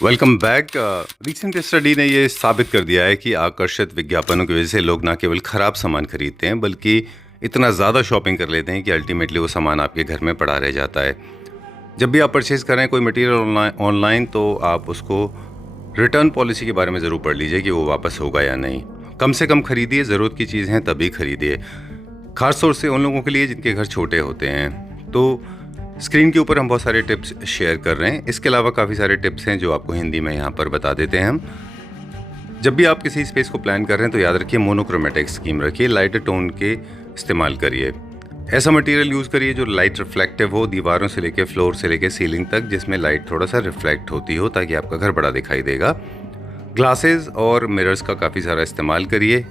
Welcome back. Recent study ने ये साबित कर दिया है कि आकर्षक विज्ञापनों की वजह से लोग न केवल ख़राब सामान खरीदते हैं बल्कि इतना ज़्यादा शॉपिंग कर लेते हैं कि अल्टीमेटली वो सामान आपके घर में पड़ा रह जाता है। जब भी आप परचेज़ करें कोई मटेरियल ऑनलाइन तो आप उसको रिटर्न पॉलिसी के बारे में ज़रूर पढ़ लीजिए कि वो वापस होगा या नहीं। कम से कम खरीदिए, ज़रूरत की चीज़ हैं तभी खरीदिए, खास तौर से उन लोगों के लिए जिनके घर छोटे होते हैं। तो स्क्रीन के ऊपर हम बहुत सारे टिप्स शेयर कर रहे हैं। इसके अलावा काफ़ी सारे टिप्स हैं जो आपको हिंदी में यहाँ पर बता देते हैं हम। जब भी आप किसी स्पेस को प्लान कर रहे हैं तो याद रखिए मोनोक्रोमेटिक स्कीम रखिए, लाइटर टोन के इस्तेमाल करिए, ऐसा मटेरियल यूज़ करिए जो लाइट रिफ्लेक्टिव हो, दीवारों से लेकर फ्लोर से लेकर सीलिंग तक, जिसमें लाइट थोड़ा सा रिफ्लेक्ट होती हो ताकि आपका घर बड़ा दिखाई देगा। ग्लासेस और मिरर्स का काफ़ी सारा इस्तेमाल करिए।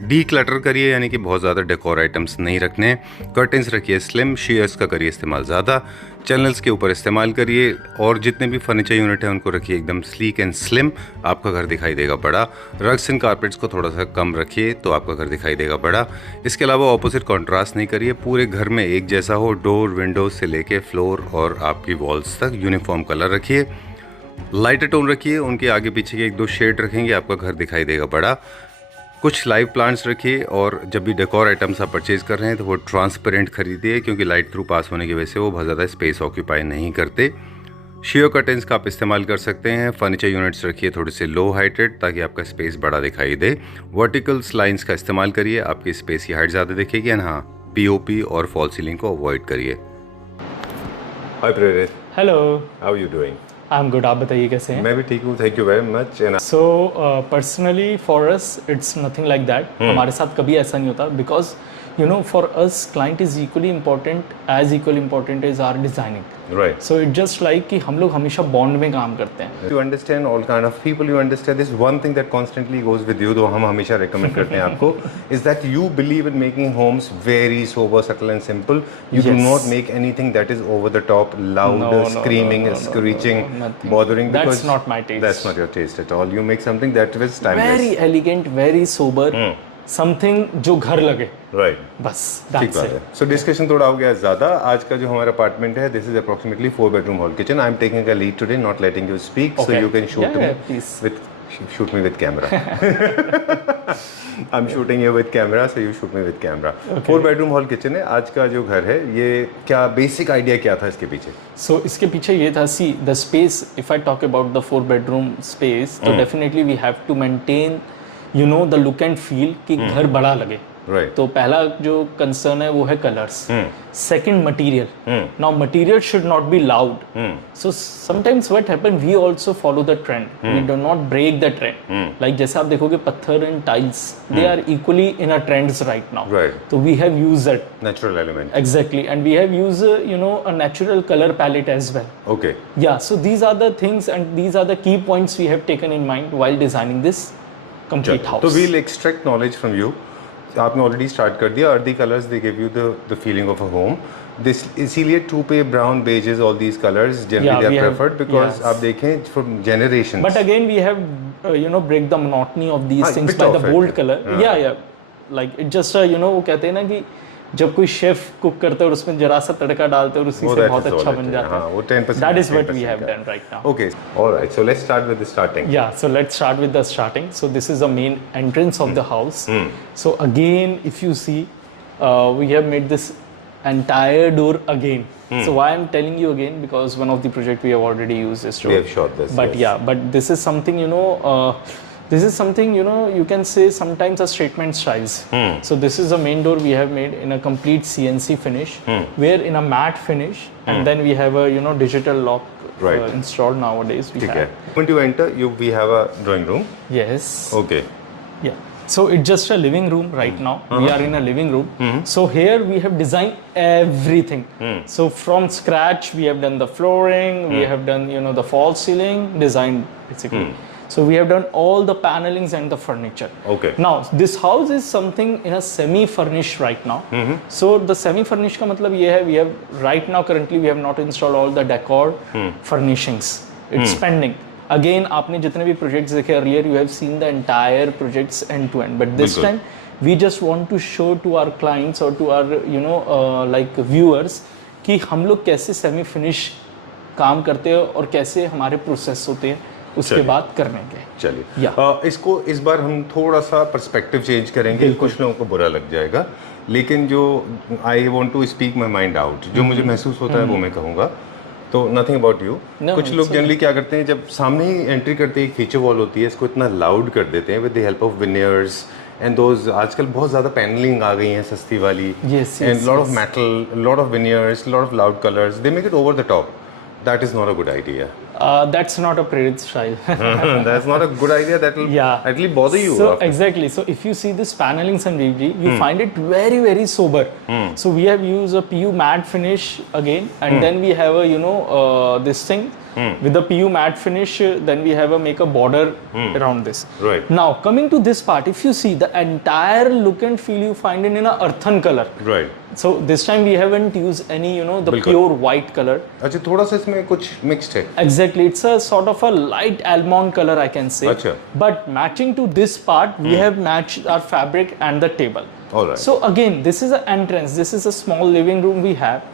डी क्लटर करिए, यानी कि बहुत ज़्यादा डेकोर आइटम्स नहीं रखने। कर्टेंस रखिए स्लिम, शेयर्स का करिए इस्तेमाल ज़्यादा, चैनल्स के ऊपर इस्तेमाल करिए, और जितने भी फर्नीचर यूनिट हैं उनको रखिए एकदम स्लीक एंड स्लिम, आपका घर दिखाई देगा बड़ा। रग्स एंड कारपेट्स को थोड़ा सा कम रखिए तो आपका घर दिखाई देगा बड़ा। इसके अलावा ऑपोजिट कॉन्ट्रास्ट नहीं करिए, पूरे घर में एक जैसा हो, डोर विंडो से लेके फ्लोर और आपकी वॉल्स तक यूनिफॉर्म कलर रखिए। लाइटर टोन रखिए, उनके आगे पीछे के एक दो शेड रखेंगे, आपका घर दिखाई देगा बड़ा। कुछ लाइव प्लांट्स रखिए, और जब भी डेकोर आइटम्स आप परचेज़ कर रहे हैं तो वो ट्रांसपेरेंट खरीदिए, क्योंकि लाइट थ्रू पास होने की वजह से वो बहुत ज़्यादा स्पेस ऑक्यूपाई नहीं करते। शेयर कर्टेंस का आप इस्तेमाल कर सकते हैं। फर्नीचर यूनिट्स रखिए थोड़े से लो हाइटेड ताकि आपका स्पेस बड़ा दिखाई दे। वर्टिकल लाइंस का इस्तेमाल करिए, आपकी स्पेस की हाइट ज़्यादा दिखेगी। एंड हाँ, पीओपी और फॉल सीलिंग को अवॉइड करिए। Hi Prerit, hello, how you doing? I am good. आप बताइए कैसे हैं? मैं भी ठीक हूँ, thank you very much. So personally for us it's nothing like that. हमारे साथ कभी ऐसा नहीं होता, because you know for us client is equally important as equally important is our designing. Right. So it just like कि हम लोग हमेशा बॉन्ड में काम करते हैं। You understand all kind of people, you understand this one thing that constantly goes with you, जो हम हमेशा recommend करते हैं आपको, is that you believe in making homes very sober, subtle and simple. You do Yes. not make anything that is over the top, loud, screaming, screeching, nothing. bothering. That's because not my taste. That's not your taste at all. You make something that is timeless. Very elegant, very sober, something जो घर लगे, Right. बस ठीक that's बात it. है। सो discussion थोड़ा हो गया ज़्यादा। आज का जो हमारा अपार्टमेंट है, this is approximately 4 bedroom hall kitchen. I am taking a lead today, not letting you speak, so Okay. You can shoot Yeah, me yeah, please. with camera. I'm shooting you with camera, so you shoot me with camera. 4 bedroom hall kitchen है। आज का जो घर है, ये क्या basic idea क्या था इसके पीछे? सो इसके पीछे ये था, see the space, if I talk about the 4 bedroom space, तो definitely we have to maintain you know the look and feel कि घर बड़ा लगे। राइट। तो पहला जो कंसर्न है वो है colours. Second material. Now material should not be loud. So sometimes what happen, we also follow the trend, we do not break the trend. Like जैसे आप देखोगे पत्थर and tiles, they are equally in a trends right now. Right. तो we have used that natural element. exactly, and we have used you know a natural color palette as well. Okay. Yeah, so these are the things and these are the key points we have taken in mind while designing this complete house. तो we'll extract knowledge from you. आपने already start कर दिया। Earthy colours they give you the feeling of a home. This इसीलिए taupe brown beiges all these colours generally they are preferred, because आप देखें from generation. But again we have you know break the monotony of these हाँ, things bit by of the it, bold color. हाँ. Yeah, like it just you know वो कहते हैं ना कि जब कोई शेफ कुक करता है और उसमें जरा सा तड़का डालते हैं और उसी से बहुत अच्छा बन जाता है। वो 10%। That is what we have done right now. Okay, all right. So let's start with the starting. Yeah, so let's start with the starting. So this is the main entrance of the house. So again, if you see, we have made this entire door again. So why I'm telling you again, because one of the project we have already used this door. We have shot this. But yes. yeah, but this is something this is something you can say sometimes a statement styles. So this is the main door we have made in a complete CNC finish, where in a matte finish, and then we have a digital lock Right. installed nowadays. We ठीक have. है। When you enter, we have a drawing room. Yes. Okay. Yeah. So it's just a living room right now. We are in a living room. So here we have designed everything. So from scratch we have done the flooring, we have done the false ceiling design basically. So we have done all the panelings and the furniture. Okay. Now this house is something in a semi-furnished right now. So the semi-furnished का मतलब ये है, we have right now currently we have not installed all the decor furnishings. It's pending. Again, आपने जितने भी projects देखे earlier, you have seen the entire projects end to end. But this time we just want to show to our clients or to our like viewers कि हम लोग कैसे semi-finish काम करते हैं और कैसे हमारे प्रोसेस होते हैं उसके चलिए। बाद करने के। चलिए Yeah. इसको इस बार हम थोड़ा सा पर्सपेक्टिव चेंज करेंगे, कुछ लोगों को बुरा लग जाएगा, लेकिन जो I want to speak my mind out, जो मुझे महसूस होता है वो मैं कहूँगा। तो नथिंग अबाउट यू। No, कुछ it's लोग okay. जनरली क्या करते हैं, जब सामने ही एंट्री करते ही एक फीचर वॉल होती है, इसको इतना लाउड कर देते हैं with the help of veneers and those. आजकल बहुत ज़्यादा पैनलिंग आ गई है सस्ती वाली, Yes, and yes, lot of yes. Metal, lot of veneers, lot of loud colours, they make it over the top. That is not a good idea. That's not a Prerit style. That's not a good idea. That will Yeah. actually bother you. So after. exactly. So if you see this paneling Sanjeev ji, you find it very very sober. So we have used a PU matte finish again, and then we have a this thing with the PU matte finish. Then we have make a border around this. Right. Now coming to this part, if you see the entire look and feel, you find it in a earthen color. Right. So this time we haven't used any the बिल्कुल. pure white color. अच्छा, थोड़ा सा इसमें कुछ mixed है. Exactly, it's a sort of a light almond color, I can say. Achha. But matching to this part, we have matched our fabric and the table. All right. So again, this is an entrance. This is a small living room we have.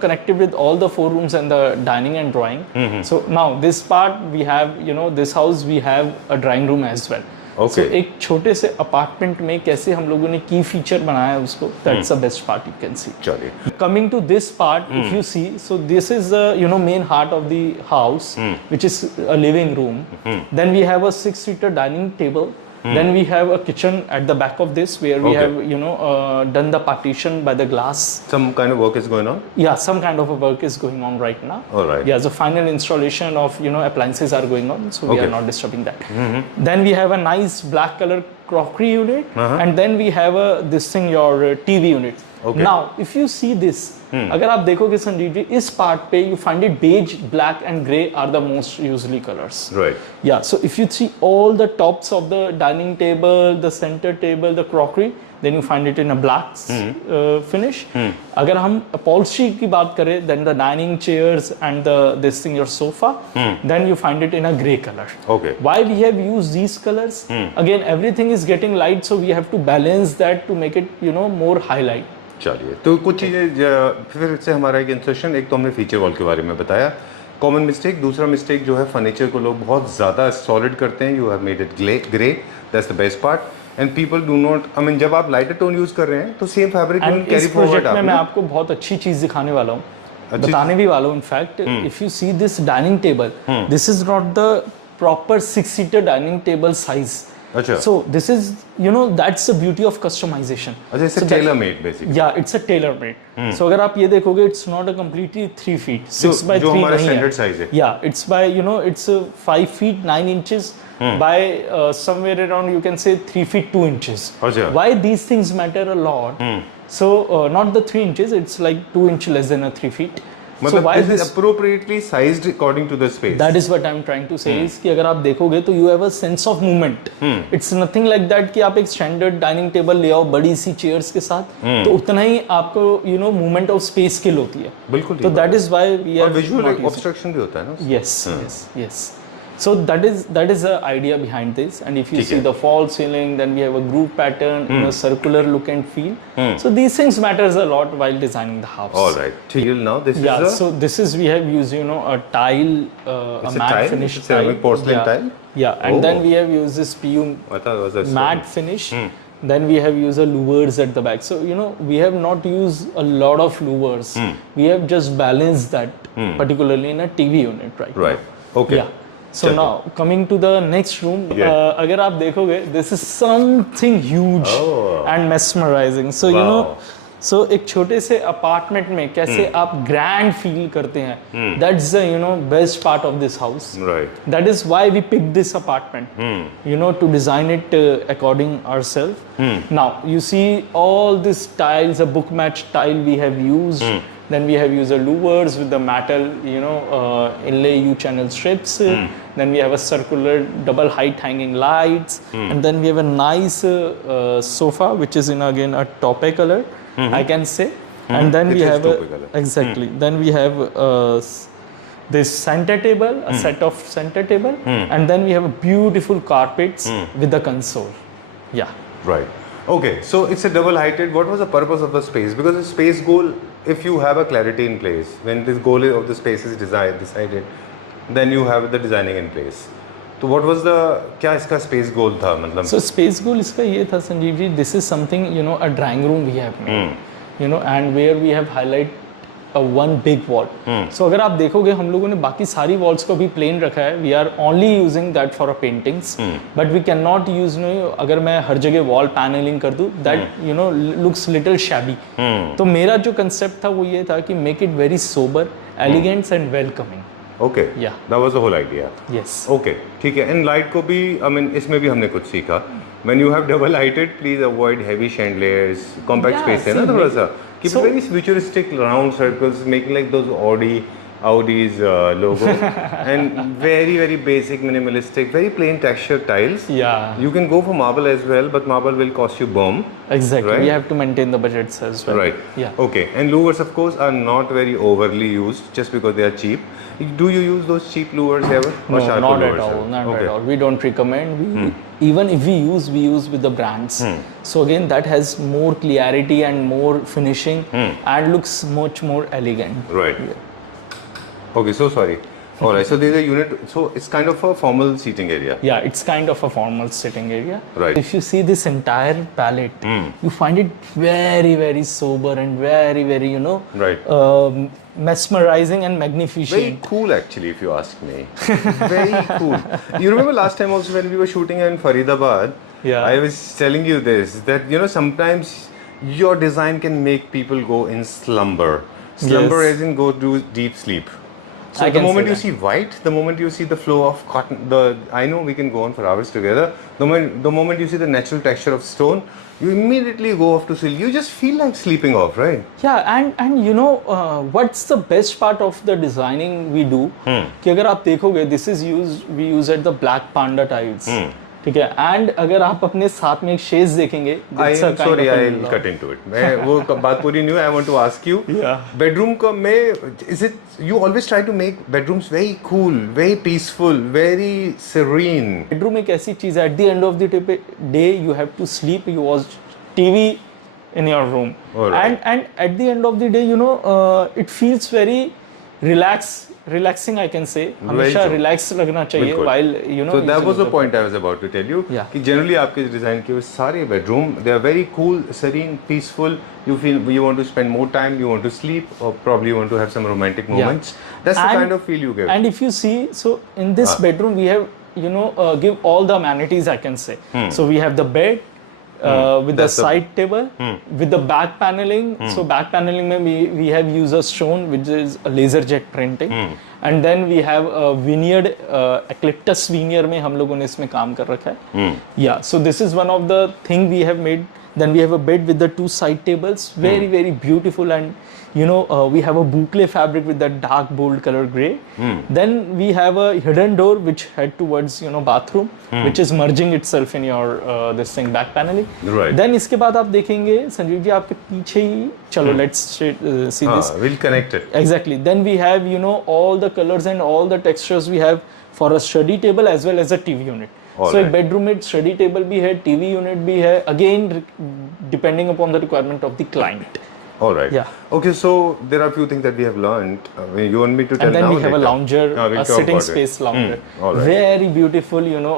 Connected with all the 4 rooms and the dining and drawing. So now this part we have, this house we have a drawing room as well. Okay. So एक छोटे से apartment में कैसे हम लोगों ने की feature बनाया है उसको, that's the best part you can see. चलिए. Coming to this part, if you see, so this is the main heart of the house, which is a living room. Then we have a 6-seater dining table. Then we have a kitchen at the back of this, where we Okay. have done the partition by the glass. Some kind of work is going on. Yeah, some kind of a work is going on right now. All right. Yeah, the final installation of appliances are going on, so we Okay. are not disturbing that. Then we have a nice black color crockery unit, and then we have this thing, your TV unit. Okay. Now, if you see this, अगर आप देखोगे संजीव जी, इस part पे you find it beige, black and grey are the most usually colors. Right. Yeah, so if you see all the tops of the dining table, the center table, the crockery, then you find it in a black finish. अगर हम upholstery की बात करें, then the dining chairs and this thing, your sofa, then you find it in a grey color. Okay. Why we have used these colors? Again, everything is getting light, so we have to balance that to make it more highlight. चलिए, तो कुछ चीज़ें फिर से हमारा एक insertion, एक तो हमने फीचर वॉल के बारे में बताया, कॉमन मिस्टेक. दूसरा मिस्टेक जो है, फर्नीचर को लोग बहुत ज़्यादा सॉलिड करते हैं. You have made it grey, that's the best part. And people do not, I mean जब आप लाइटर टोन यूज़ कर रहे हैं तो सेम फैब्रिक एंड कैरी इस प्रोजेक्ट फॉरवर्ड में मैं आप. आपको बहुत अच्छी चीज दिखाने वाला हूँ, अच्छी बताने भी वाला हूँ. In fact if you see this dining table, this is not the proper 6-seater dining table size. अच्छा. So this is, that's the beauty of customization. अच्छा, इससे tailor made basically. Yeah, it's a tailor made. So अगर आप ये देखोगे, it's not a completely 3 feet, 6 by 3 जो हमारा नहीं है. स्टैंडर्ड साइज है. Yeah, it's by it's 5 feet 9 inches by somewhere around, you can say 3 feet 2 inches. अच्छा. Why these things matter a lot? So not the 3 inches, it's like 2 inch less than a 3 feet. So मतलब why this is this? appropriately sized according to the space. That is what I'm trying to say is कि अगर आप देखोगे तो you have a sense of movement. It's nothing like that कि आप एक standard dining table ले आओ बड़ी सी chairs के साथ, तो उतना ही आपको movement of space skill होती है. बिल्कुल तो ठीक that is why we और are visual not using. Obstruction भी होता है ना. Yes, yes. So that is the idea behind this. And if you ठीक see है. the false ceiling, then we have a groove pattern, circular look and feel. So these things matters a lot while designing the house. All right. Till now this Yeah, is a so this is, we have used a tile, a It's a matte tile? finish It's ceramic porcelain yeah. tile? Yeah, and then Oh. we have used this PU I thought it was a matte finish. Then we have used a louvers at the back. So we have not used a lot of louvers. We have just balanced that, particularly in a TV unit, right? Right. Okay. Yeah. So चलिए. now coming to the next room, Yeah. अगर आप देखोगे, this is something huge and mesmerizing. So Wow. so एक छोटे से apartment में कैसे आप ग्रैंड फील करते हैं, that's the best part of this house. Right. That is why we picked this apartment, to design it according ourselves. Now you see all these tiles, a book match tile we have used. Then we have used a louvers with the metal, inlay U-channel strips. Then we have a circular double height hanging lights, and then we have a nice sofa, which is in again a taupe color, I can say. And then It we is have taupe color. exactly. Then we have this center table, a set of center table, and then we have beautiful carpets with the console. Yeah. Right. Okay. So it's a double heighted. What was the purpose of the space? Because the space goal, if you have a clarity in place, when this goal of the space is decided, then you have the designing in place. तो what was the, क्या इसका space गोल था मतलब? So space goal इसका ये था Sanjeev ji, this is something you know a drawing room we have made, you know, and where we have highlight a one big wall. So अगर आप देखोगे हम लोगों ने बाकी सारी walls को भी plain रखा है. We are only using that for our paintings, but we cannot use अगर मैं हर जगह wall paneling कर दूँ, that you know looks little shabby. तो मेरा जो concept था वो ये था कि make it very sober, elegant and welcoming. Okay, Yeah. That was the whole idea. Yes. Okay, ठीक है. एंड लाइट को भी, आई मीन इसमें भी हमने कुछ सीखा. When you have double lighted, please avoid heavy chandeliers. Compact Yeah, space है ना see, थोड़ा सा. Keep so- very futuristic round circles, making like those Audi's logo and very basic, minimalistic, very plain texture tiles. Yeah. You can go for marble as well, but marble will cost you bomb. Exactly. Right? We have to maintain the budgets as well. Right. Yeah. Okay. And louvers, of course, are not very overly used just because they are cheap. Do you use those cheap louvers ever? Or No, charcoal not at louvers? all. Not Okay. at all. We don't recommend. Even if we use with the brands. So again, that has more clarity and more finishing and looks much more elegant. Right. Okay, so sorry. All right, so there's a unit, so it's kind of a formal seating area. Yeah, it's kind of a formal sitting area. Right. If you see this entire palette, you find it very sober and very, you know, Right. mesmerizing and Very magnificent. cool, actually, if you ask me. Very cool. You remember last time also when we were shooting in Faridabad? Yeah. I was telling you this, that you know sometimes your design can make people go in slumber. Slumber Yes. as in go to deep sleep. So I the can moment say you that. see white, the moment you see the flow of cotton, I know we can go on for hours together. The moment you see the natural texture of stone, you immediately go off to sleep. You just feel like sleeping off, right? Yeah, and you know what's the best part of the designing we do? कि अगर आप देखोगे, this is we use at the Black Panda tiles. ठीक है. And अगर आप अपने साथ में एक शेज देखेंगे, I it's a am kind sorry, of a I'll lot. cut into it. मैं वो बात पूरी नहीं हुई. I want to ask you. Yeah. Bedroom का मैं, is it, you always try to make bedrooms very cool, very peaceful, very serene. Bedroom एक ऐसी चीज है, at the end of the day you have to sleep, you watch TV in your room. Alright. And at the end of the day, you know, it feels very relaxing I can say. हमेशा true. relax लगना चाहिए बिल्कुल. while you know. So that using was the the point I was about to tell you. Yeah. कि generally आपके design के वो सारे bedroom, they are very cool, serene, peaceful. You feel you want to spend more time, you want to sleep, or probably you want to have some romantic moments. That's the And- kind of feel you get. And if you see, so in this bedroom we have, you know, give all the amenities I can say. So we have the bed with the That's the- side table, with the back paneling. So back paneling में we have used a stone which is a laser jet printing. And then we have a veneered Ecliptus veneer में हम लोगों ने इसमें काम कर रखा है. Yeah, so this is one of the thing we have made. Then we have a bed with the two side tables, very beautiful, and you know we have a boucle fabric with that dark bold color gray. Then we have a hidden door which head towards you know bathroom, which is merging itself in your this thing back paneling. Right. Then इसके बाद आप देखेंगे संजीव जी आपके पीछे ही चलो let's see this. We'll connect it. Exactly. Then we have you know all the colors and all the textures we have for a study table as well as a TV unit. All So right. एक bedroom में study table भी है, TV unit भी है, again depending upon the requirement of the client. All right. Yeah. Okay, so there are a few things that we have learned. You want me to tell And then now? we have a later? lounger, We'll a talk sitting about it. space lounger. All right. Very beautiful, you know,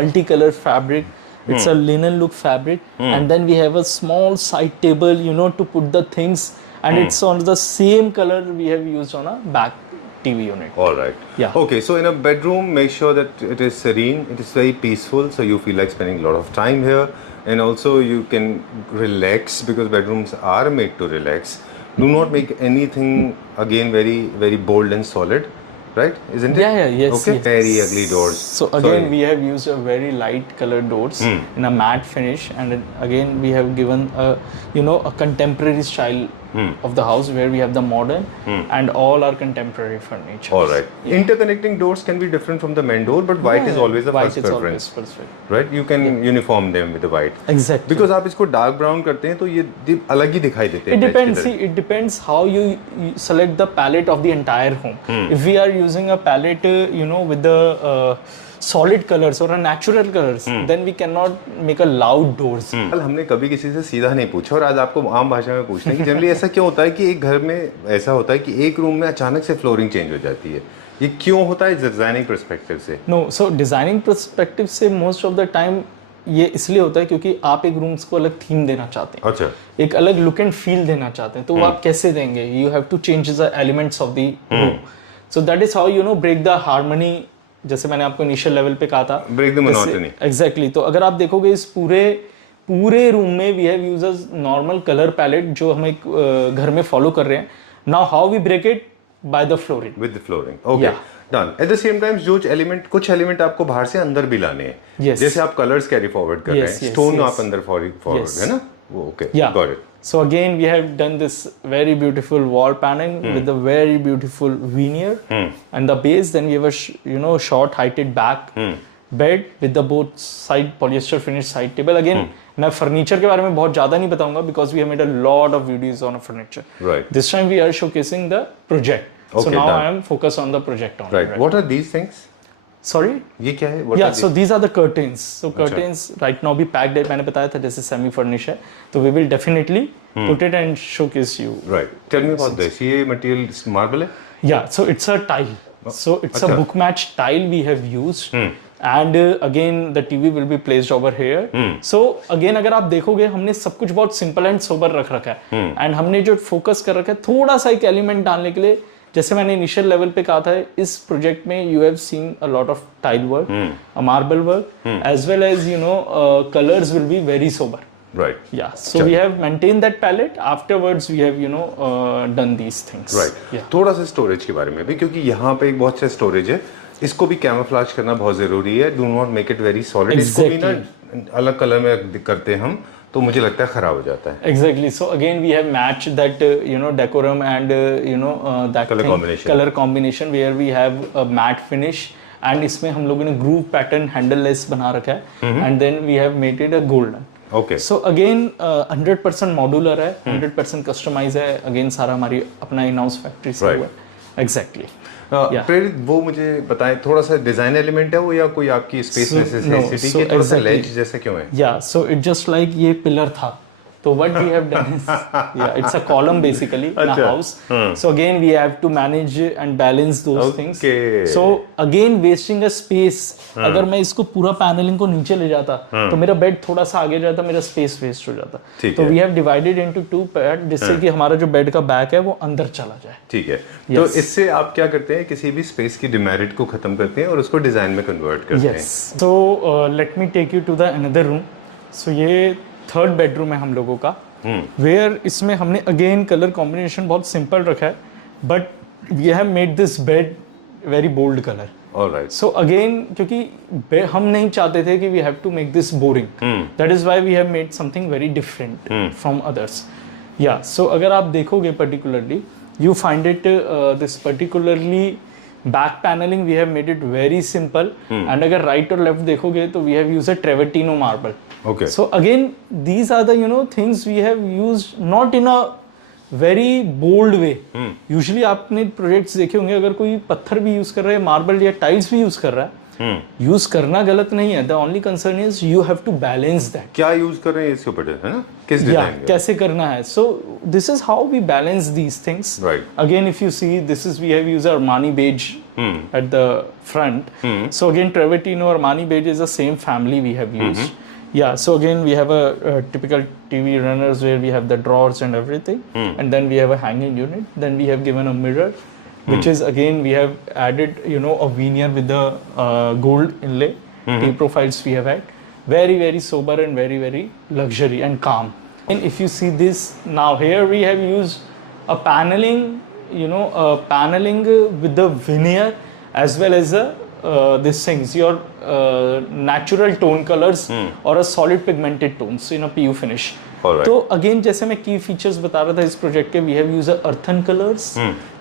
multicolor fabric. It's a linen look fabric. And then we have a small side table, you know, to put the things. And it's on the same color we have used on a back TV unit. All right. Yeah. Okay, so in a bedroom, make sure that it is serene, it is very peaceful, so you feel like spending a lot of time here, and also you can relax because bedrooms are made to relax. Do not make anything again very bold and solid, right? Isn't it? Yeah, yes. Okay. yes. Very ugly doors. So again, Sorry. we have used a very light colored doors in a matte finish, and then again we have given a you know a contemporary style of the house where we have the modern and all are contemporary furniture. All right. Interconnecting doors can be different from the main door, but white is always the white first is preference, always first. right? You can uniform them with the white. Exactly. Because आप इसको dark brown करते हैं तो ये अलग ही दिखाई देते हैं. It patch की depends. तरह. See, it depends how you select the palette of the entire home. If we are using a palette, you know, with the solid colors or a natural colors, then we cannot make a loud doors. कल हमने कभी किसी से सीधा नहीं पूछा और आज आपको आम भाषा में पूछते हैं कि जनरली ऐसा क्यों होता है कि एक घर में ऐसा होता है कि एक रूम में अचानक से फ्लोरिंग चेंज हो जाती है. ये क्यों होता है डिजाइनिंग पर्सपेक्टिव से? नो, सो डिजाइनिंग पर्सपेक्टिव से मोस्ट ऑफ द टाइम ये इसलिए होता है क्योंकि आप एक रूम्स को अलग थीम देना चाहते हैं, अच्छा, एक अलग लुक एंड फील देना चाहते हैं, तो वो आप कैसे देंगे? You have to change the elements of the room, so that is how you know break the harmony, जैसे मैंने आपको इनिशियल लेवल पे कहा था, ब्रेक द मोनोटनी। एग्जैक्टली। तो अगर आप देखोगे इस पूरे रूम में we have used a normal colour palette जो हम एक घर में फॉलो कर रहे हैं। Now how we break it? By the flooring, with the flooring. Okay, done. At the same time कुछ एलिमेंट आपको बाहर से अंदर भी लाने हैं, Yes. जैसे आप कलर्स कैरी फॉरवर्ड कर रहे हैं, स्टोन आप अंदर फॉरवर्ड, है ना वो? Okay, got it. So again, we have done this very beautiful wall paneling with a very beautiful veneer, and the base. Then we have a short heighted back bed with the both side polyester finished side table. Again, मैं furniture के बारे में बहुत ज़्यादा नहीं बताऊंगा because we have made a lot of videos on a furniture. Right. This time we are showcasing the project. Okay, so now done. I am focused on the project only. Right. What are these things? Sorry? ये क्या है? What Yeah, are so these are the curtains. So curtains right now भी packed है, मैंने बताया था जैसे semi furnish है, तो we will definitely put it and showcase you. Right. Tell me about this. ये material marble है? Yeah, so it's a tile. So it's a book match tile we have used. And again the TV will be placed over here. So again अगर आप देखोगे हमने सब कुछ बहुत simple and sober रख रखा है, and हमने जो focus कर रखा है थोड़ा सा एक element डालने के लिए, जैसे मैंने इनिशियल लेवल पे कहा था, इस प्रोजेक्ट में you have seen a lot of tile work, marble work, as well as colours will be very sober. Right. Yeah, so we have maintained that palette. Afterwards, we have done these things. Right. Yeah. थोड़ा सा storage के बारे में भी, क्योंकि यहाँ पे एक बहुत अच्छा स्टोरेज है, इसको भी कैमोफ्लेज करना बहुत जरूरी है. Do not make it very solid. इसको भी ना अलग कलर में करते हैं हम, तो मुझे लगता है खराब हो जाता है. Exactly. So again, we have matched that decorum and that color combination where we have a matte finish, and इसमें हम लोगों ने groove pattern handleless बना रखा है, and then we have made it a golden. Okay. So again 100% modular है, 100% customize है. Again सारा हमारी अपना in-house factory से हुआ है. Exactly. प्रेरित, वो मुझे बताएं, थोड़ा सा डिजाइन एलिमेंट है वो या कोई आपकी स्पेस नेसेसिटी के, थोड़ा सा लेज जैसे क्यों है? Yeah, so it just like ये पिलर था, तो what we have done is it's a column basically in a house. So again we have to manage and balance those things. So again wasting a space. अगर मैं इसको पूरा panelling को नीचे ले जाता तो मेरा बेड थोड़ा सा आगे जाता, मेरा स्पेस वेस्ट हो जाता. तो we have divided into two parts जिससे कि हमारा जो बेड का बैक है वो अंदर चला जाए. ठीक है. तो इससे आप क्या करते हैं, किसी भी स्पेस की डिमेरिट को खत्म करते हैं और उसको डिजाइन में कन्वर्ट करते हैं. So let me take you to the another room. So ये थर्ड बेडरूम है हम लोगों का, वेयर इसमें हमने अगेन कलर कॉम्बिनेशन बहुत सिंपल रखा है, but we have made this bed very bold colour. Alright. So again क्योंकि हम नहीं चाहते थे कि we have to make this boring, that is why we have made something very different from others. या सो अगर आप देखोगे particularly you find it this particularly back panelling we have made it very simple, and अगर right और left देखोगे तो we have used a travertino marble. Okay. So again, these are the things we have used not in a very bold way. Usually आपने projects देखे होंगे, अगर कोई पत्थर भी यूज कर रहा है, मार्बल या टाइल्स भी यूज कर रहा है, यूज करना गलत नहीं है. The only concern is you have to balance that. क्या यूज कर रहे हैं इसके ऊपर, है ना, किस डिजाइन का, कैसे करना है. So this is how we balance these things. Right. Again, if you see, this is we have used Armani beige at the front. So again, Travertino Armani beige is the same family we have used. Yeah, so again we have a typical TV runners where we have the drawers and everything, and then we have a hanging unit. Then we have given a mirror, which is again we have added a veneer with the gold inlay. T profiles we have had, very sober and very luxury and calm. And if you see this now, here we have used a paneling, paneling with the veneer as well as these things, your natural tone colors or a solid pigmented tones in a PU finish. Alright. तो again जैसे मैं की features बता रहा था इस project के, we have used earthen colours,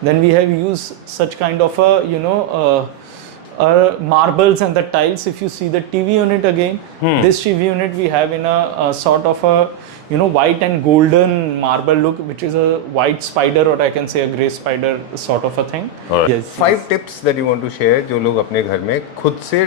then we have used such kind of marbles and the tiles. If you see the TV unit again, this TV unit we have in a sort of a white and golden marble look, which is a white spider, or I can say a grey spider sort of a thing. Alright. Yes. 5 tips that you want to share जो लोग अपने घर में खुद से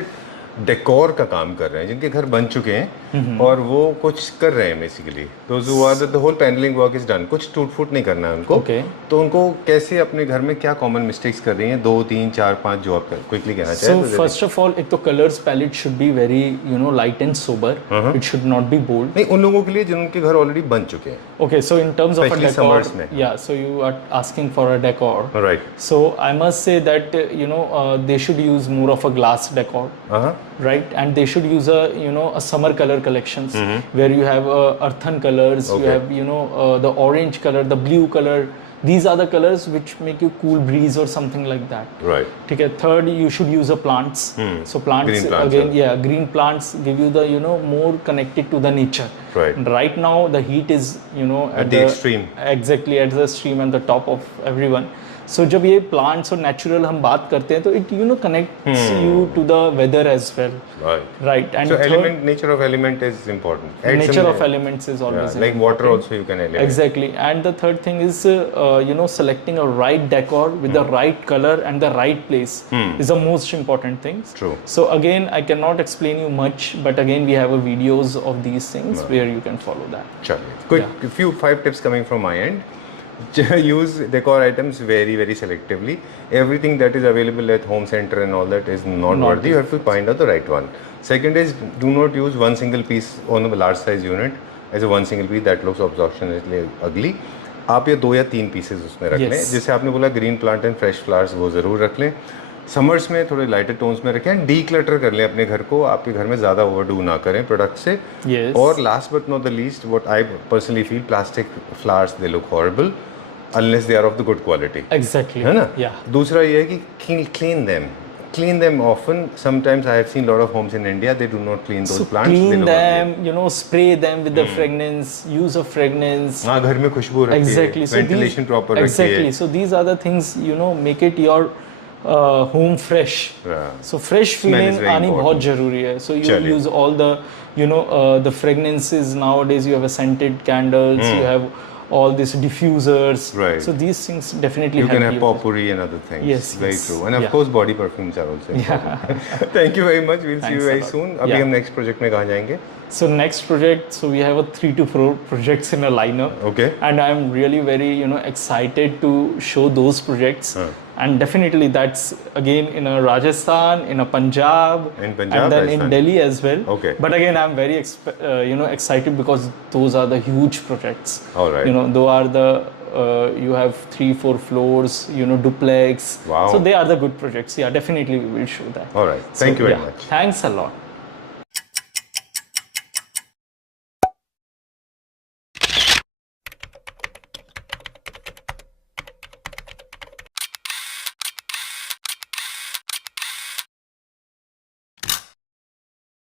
decor का काम कर रहे हैं, जिनके घर बन चुके हैं और वो कुछ कर रहे हैं basically, those who are the whole panelling work is done, कुछ टूट फूट नहीं करना है उनको। Okay. तो उनको कैसे अपने घर में क्या कॉमन मिस्टेक्स कर रही हैं, 2 3 4 5 जो आप क्विकली कहना So चाहें तो first of all, एक तो colors palette should be very, you know, light and sober. It should not be bold. नहीं, उन लोगों के लिए जिनके घर ऑलरेडी बन चुके हैं। Okay, so in terms of a Especially decor, summers में। yeah, so you are asking for a decor. Right. So I must say that you know they should use more of a glass decor, हाँ, right? And they should use a, you know, a summer color collections where you have earthen colors, you Okay. have, you know, the orange color, the blue color. These are the colors which make you cool breeze or something like that. Right. ठीक है. Third, you should use a plants. So plants, Green plants, again, yeah, green plants give you the, you know, more connected to the nature. Right. And right now the heat is, you know, At the extreme. Exactly, at the extreme and the top of everyone. So जब ये plants और natural हम बात करते हैं तो it, you know, connects you to the weather as well. Right. Right. And So third, element, nature of element is important. Add nature some- of elements is always yeah, like water also you can elevate. Exactly. And the third thing is, you know, selecting a right decor with the right color and the right place is the most important thing. True. So again, I cannot explain you much, but again, we have a videos of these things where you can follow that. चलिए, quick few 5 tips coming from my end. Use decor items very very selectively. Everything that is available at home center and all that is not worthy. You have to find out the right one. Second is, do not use one single piece on a large size unit as a one single piece that looks absorptionally ugly. आप ये 2 या 3 pieces उसमें रख लें। जैसे आपने बोला green plant and fresh flowers, वो ज़रूर रख लें। समर्स में थोड़े लाइटर टोन्स में रखें, डी क्लटर कर लें अपने घर को, आपके घर में ज़्यादा ओवरडू ना करें प्रोडक्ट से। Yes. और last but not the least, what I personally feel, plastic flowers they look horrible unless they are of the good quality, Exactly. है ना? Yeah. दूसरा ये है कि clean them often. Sometimes I have seen a lot of homes in India, they do not clean those So plants. They clean look ugly. them, you know, spray them with the fragrance, use a fragrance. हाँ, घर में खुशबू रखिए, Exactly. So ventilation these, proper exactly. रखिए। So these are the things, you know, make it your home fresh. Yeah. So fresh Smell is feeling very आनी बहुत important. जरूरी है. So you चलिए। use all the, you know, the fragrances nowadays. You have a scented candles. You have all these diffusers. Right. So these things definitely You help can have you. potpourri and other things. Yes, Very yes. true. And of Yeah. course body perfumes are also important. Thank you very much. We'll see you Thanks a very lot. soon. अभी Yeah. हम next project में कहाँ जाएंगे? So next project, so we have a 3 to 4 projects in a lineup. Okay. And I'm really very, you know, excited to show those projects. And definitely that's again in a Rajasthan, in a Punjab, In Punjab, and then Rajasthan. in Delhi as well. Okay. But again, I'm very you know, excited because those are the huge projects. All right. You know, those are the you have 3-4 floors, you know, duplex. Wow. So they are the good projects. Yeah, definitely we will show that. All right. Thank you very yeah, much. Thanks a lot.